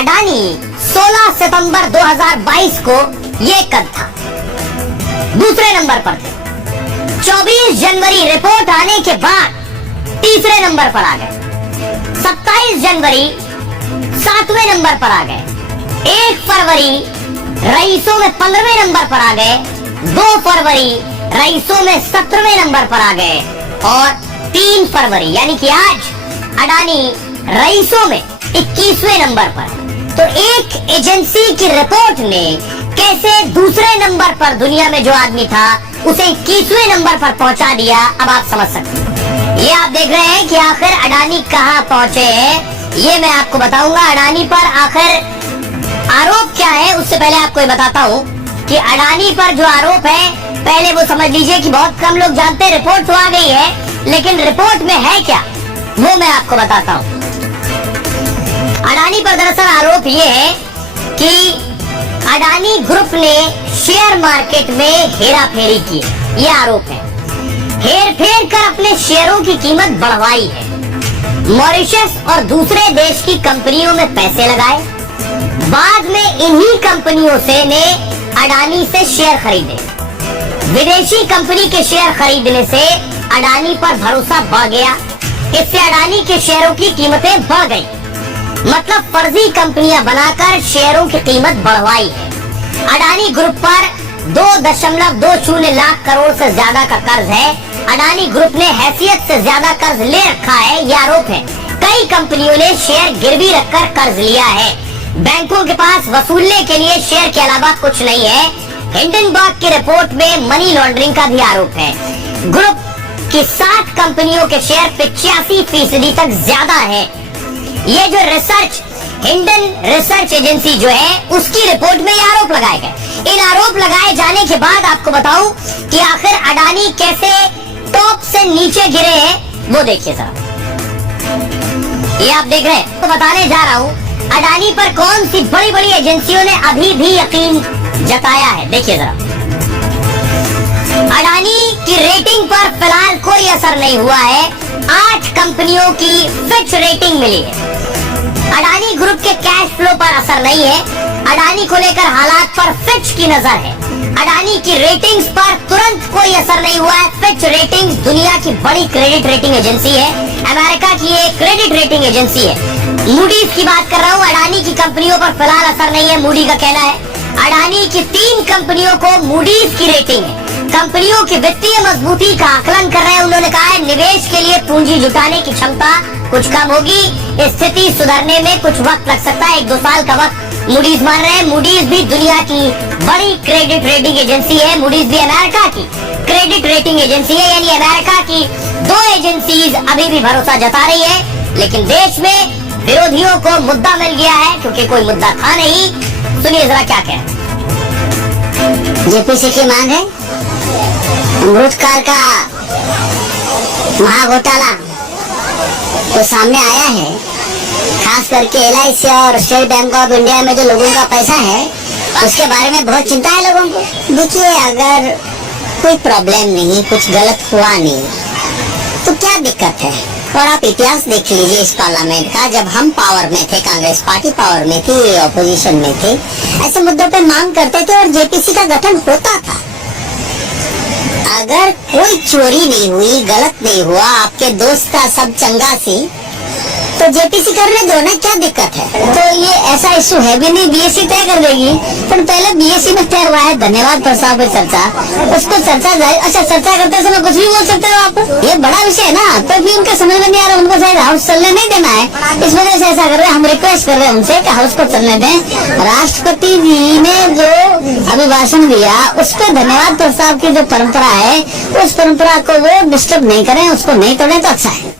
अडानी 16 सितंबर 2022 को ये कद था, दूसरे नंबर पर थे। 24 जनवरी रिपोर्ट आने के बाद तीसरे नंबर पर आ गए। 27 जनवरी 7वें नंबर पर आ गए। 1 फरवरी रईसों में 15वें नंबर पर आ गए। 2 फरवरी रईसों में 17वें नंबर पर आ गए और 3 फरवरी यानी कि आज अडानी रईसों में 21वें नंबर पर। तो एक एजेंसी की रिपोर्ट ने कैसे दूसरे नंबर पर दुनिया में जो आदमी था उसे 21वें नंबर पर पहुंचा दिया, अब आप समझ सकते हैं। ये आप देख रहे हैं कि आखिर अडानी कहां पहुंचे हैं, ये मैं आपको बताऊंगा। अडानी पर आखिर आरोप क्या है उससे पहले आपको ये बताता हूं कि अडानी पर जो आरोप है, पहले वो समझ लीजिए कि बहुत कम लोग जानते हैं। रिपोर्ट तो आ गई है, लेकिन रिपोर्ट में है क्या वो मैं आपको बताता हूं। अडानी पर दरअसल आरोप ये है कि अडानी ग्रुप ने शेयर मार्केट में हेराफेरी की, ये आरोप है। हेर फेर कर अपने शेयरों की कीमत बढ़वाई है, मॉरिशस और दूसरे देश की कंपनियों में पैसे लगाए, बाद में इन्हीं कंपनियों से ने अडानी से शेयर खरीदे। विदेशी कंपनी के शेयर खरीदने से अडानी पर भरोसा बढ़ गया, इससे अडानी के शेयरों की कीमतें बढ़ गई। मतलब फर्जी कंपनियां बनाकर शेयरों की कीमत बढ़वाई है। अडानी ग्रुप पर 2.20 लाख करोड़ से ज्यादा का कर्ज है। अडानी ग्रुप ने हैसियत से ज्यादा कर्ज ले रखा है, यह आरोप है। कई कंपनियों ने शेयर गिरवी रखकर कर्ज लिया है। बैंकों के पास वसूलने के लिए शेयर के अलावा कुछ नहीं है। हिंडनबर्ग की रिपोर्ट में मनी लॉन्ड्रिंग का भी आरोप है। ग्रुप की 7 कंपनियों के शेयर 85% तक ज्यादा है। ये जो रिसर्च हिंडन रिसर्च एजेंसी जो है उसकी रिपोर्ट में ये आरोप लगाए गए। इन आरोप लगाए जाने के बाद आपको बताऊं कि आखिर अडानी कैसे टॉप से नीचे गिरे हैं वो देखिए जरा। ये आप देख रहे हैं, तो बताने जा रहा हूं अडानी पर कौन सी बड़ी बड़ी एजेंसियों ने अभी भी यकीन जताया है। देखिए जरा, अडानी की रेटिंग पर फिलहाल कोई असर नहीं हुआ है। 8 कंपनियों की फिच रेटिंग मिली है। अडानी ग्रुप के कैश फ्लो पर असर नहीं है। अडानी को लेकर हालात पर फिच की नजर है। अडानी की रेटिंग्स पर तुरंत कोई असर नहीं हुआ है। फिच रेटिंग्स दुनिया की बड़ी क्रेडिट रेटिंग एजेंसी है, अमेरिका की एक क्रेडिट रेटिंग एजेंसी है। मूडीज की बात कर रहा हूँ, अडानी की कंपनियों पर फिलहाल असर नहीं है, मूडी का कहना है। अडानी की 3 कंपनियों को मूडीज की रेटिंग है। कंपनियों की वित्तीय मजबूती का आकलन कर रहे हैं। उन्होंने कहा है निवेश के लिए पूंजी जुटाने की क्षमता कुछ कम होगी, स्थिति सुधरने में कुछ वक्त लग सकता है, 1-2 साल का वक्त मूडीज मान रहे हैं। मूडीज भी दुनिया की बड़ी क्रेडिट रेटिंग एजेंसी है। मूडीज भी अमेरिका की क्रेडिट रेटिंग एजेंसी है, यानी अमेरिका की 2 एजेंसीज अभी भी भरोसा जता रही है। लेकिन देश में विरोधियों को मुद्दा मिल गया है, क्योंकि कोई मुद्दा था नहीं। सुनिए जरा क्या कह रहे हैं। जेपीसी की मांग है अमृतकाल का महाघोटाला तो सामने आया है। खास करके LIC और स्टेट बैंक ऑफ इंडिया में जो लोगों का पैसा है उसके बारे में बहुत चिंता है लोगों को। देखिए, अगर कोई प्रॉब्लम नहीं, कुछ गलत हुआ नहीं तो क्या दिक्कत है। और आप इतिहास देख लीजिए इस पार्लियामेंट का, जब हम पावर में थे, कांग्रेस पार्टी पावर में थी, ऑपोजिशन में थे, ऐसे मुद्दों पे मांग करते थे और जेपीसी का गठन होता था। अगर कोई चोरी नहीं हुई, गलत नहीं हुआ, आपके दोस्त का सब चंगा सी, तो जेपीसी करने दो ना, क्या दिक्कत है। तो ये ऐसा इशू है भी नहीं, बीएससी तय कर देगी। पर पहले बीएससी में तय हुआ है, धन्यवाद प्रस्ताव पर चर्चा, उसको चर्चा जाए। अच्छा, चर्चा करते समय कुछ भी बोल सकते हो आप, ये बड़ा विषय है ना। तो भी उनके समझ में नहीं आ रहा, उनको शायद हाउस चलने नहीं देना है, इस वजह से ऐसा कर रहे हैं। हम रिक्वेस्ट कर रहे हैं उनसे कि हाउस को चलने दें। राष्ट्रपति जी ने जो अभिभाषण दिया उस पर धन्यवाद प्रस्ताव की जो परंपरा है, उस परंपरा को वो डिस्टर्ब नहीं करें, उसको नहीं तोड़े तो अच्छा है।